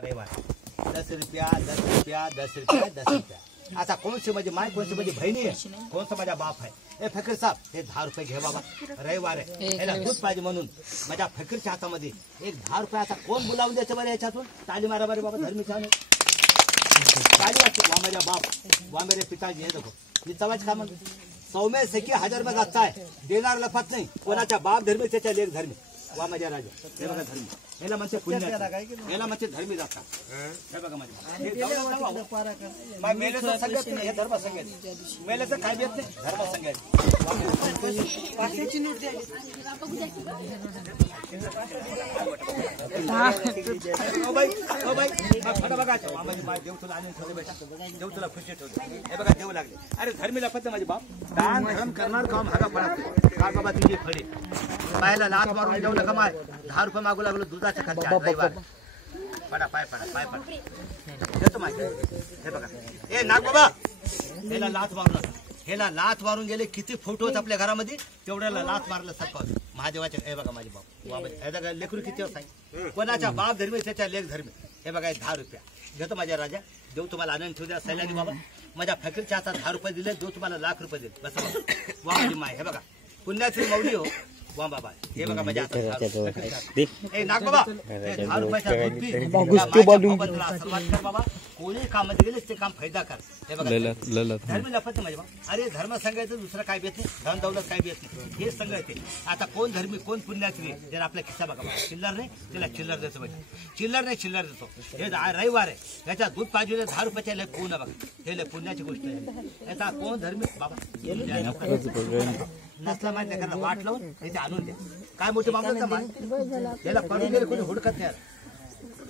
अरे वाह, 10 रुपया 10 रुपया 10 रुपया 10 रुपया. आता कोणची माझी माय, कोणची माझी बहिणी आहे, कोणचा माझा बाप आहे. ए फकीर साहेब, हे 10 रुपये घे बाबा, रविवार आहे, याला दूध पाहिजे म्हणून माझ्या फकीरच्या हातामध्ये एक 10 रुपये. आता कोण बोलावून द्यायचं बरं याच्यातून? ताली मारा बरे बाबा, धर्मी छान ताली वाटते. वा माझ्या बाप, वा मेरे पिताजी. हे देखो ही तवाच का म्हणतो, सौम्य सखी 1000 रुपये जाता आहे, देणार लफत नाही. कोणाच्या बाप धर्मी, त्याच्या लेख धर्मी. वा माझ्या राजा, हे बघा धर्मी, याला म्हणते पुण्य, याला म्हणते धर्मी जातात. हे बघा माझ्या मेलेचं संगत नाही, हे धर्म संगत. मेलेचं काय येत नाही, धर्म संगत. बघा माझी माय देव तुला आणून ठेवले बेटा, देव तुला खुशी ठेवले. हे बघा देव लागले. अरे धर्मी लफत माझे बाप, दान धर्म करणार काम हागा पडत काय बाबा तुझी फळे. पायाला लात मारून देऊ नका माय, 10 रुपये मागू लागलो दुधाचा खर्च. रविवार पडा पाय पडा पाय पडा देतो माहिती. हे बघा ए नाग बाबा, ह्याला लात मारू नका. ह्याला लात मारून गेले किती फोटो आहेत आपल्या घरामध्ये, तेवढ्याला लात मारलं सरकार महादेवाच्या. हे बघा माझे बाप, ह्याचा लेकरू किती आहे, कोणाच्या बाप धर्मी त्याच्या लेख धर्मी. हे बघा 10 रुपया घेतो माझ्या राजा, देऊ तुम्हाला आनंद ठेवू द्या. सैलानी बाबा माझ्या फकीरच्या हातात 10 रुपये दिले, देऊ तुम्हाला लाख रुपये दिले. बस वा माझी माय. हे बघा पुण्याची मौली हो वा बाबा. हे बघा माझ्या हातात नाग बाबा, 10 रुपयाचा बाबा. कोणी कामात गेले ते काम फायदा कर. हे बघा धर्म लफत माझे बाबा. अरे धर्म सांगायचं दुसरं काय बेत नाही, धन दौलत काय बेत नाही, हे सांगायचे. आता कोण धर्मी कोण पुण्याची, ज्याला आपला खिस्सा बघा चिल्लर नाही त्याला चिल्लर देतो पाहिजे, चिल्लर नाही चिल्लर देतो. हे रविवार आहे, याच्या दूध पाहिजे 10 रुपयाच्या लेख कोण बघा, हे पुण्याची गोष्ट आहे. याचा कोण धर्मी बाबा नसला माहिती नाही, कारण वाट लावून इथे आणून द्या. काय मोठे मागलं माय, याला पडून गेले कोणी हुडकत नाही,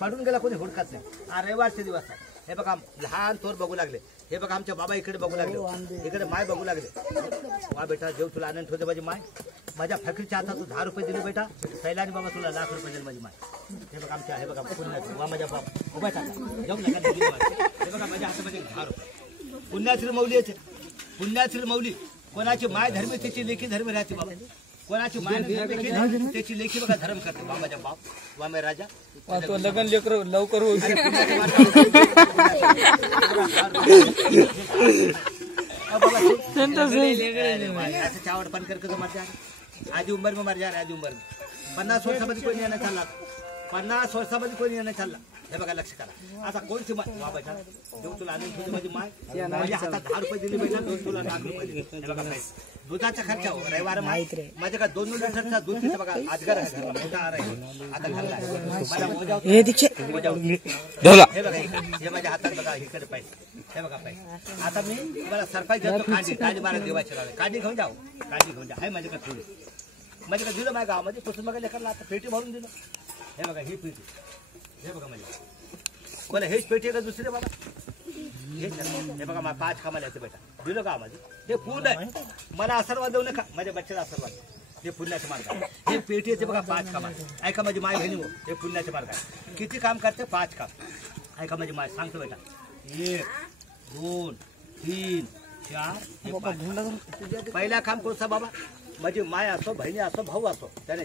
पडून गेला कोणी हुडकत नाही. हा रविवारचे दिवस आहे. हे बघा लहान थोर बघू लागले. हे बघा आमच्या बाबा इकडे बघू लागले, इकडे माय बघू लागले. वा बेटा देव तुला आनंद ठेवते माझी माय. माझ्या फकीरच्या हातात तू 10 रुपये दिले बेटा, सैलानी बाबा तुला लाख रुपये दिले माझी माय. हे बघा आमच्या, हे बघा पुण्याचं वा माझ्या बाप उभा टाका जाऊ नका. हे बघा माझ्या हातामध्ये 10 रुपये. पुण्याची मौली आहे, पुण्याची मौली. कोणाची माय धर्मी त्याची लेखी धर्मी राहते बाबा, कोणाची माय त्याची लेखी बघा धर्म करते. वा माझ्या बाप, वा माझ्या राजा, लग्न लेकर लवकर होईल. चावड़ बंद करके तो मर जा. आधी उम्र में मर जा रहा, आधी उम्र में 50 वर्षामध्ये कोणी येणं चालला, 50 वर्षामध्ये कोणी येणं चालला. हे बघा लक्ष करा. आता कोणती माय वा बेटा देऊ तुला आणून ठेवते माझी माय. माझ्या हातात 10 रुपये दिले बेटा, दोन तुला लाख रुपये दिले. हे बघा दुधाचा खर्च रविवार माय माझ्याकडे 2 लिटरचा दूध पितं बघा. आजगर आहे घरला, मोठा आर आहे आता घरला. माझा मोजा हे बघा, हे माझ्या हातात बघा इकडे पाहिजे. हे बघा पाहिजे. आता मी तुम्हाला सरप्राईज देतो. कांडी कांडी मारा देवाची राहिले, कांडी घेऊन जाऊ, कांडी घेऊन जा. आहे माझ्याकडे थोडी, माझ्याकडे दिलं माझ्या गावामध्ये पुसून बघा लेकरला. आता पेटी भरून दिलं. हे बघा ही पेटी, हे बघा म्हणजे कोणा हेच पेटी आहे का दुसरे बाबा. हे बघा मला 5 कामाला येते बेटा, दिलं का माझं. हे पूर्ण आहे, मला आशीर्वाद देऊ नका, माझ्या बच्च्याला आशीर्वाद. हे पुण्याचे मार्ग आहे. हे पेटी येते बघा 5 कामाला. ऐका माझी माय बहिणी, हे पुण्याचे मार्ग आहे. किती काम करते 5 काम. ऐका माझी माय सांगतो बेटा, 1 2 3 4 5. पहिला काम कोणता बाबा, माझी माय असो बहिणी असो भाऊ असो त्याने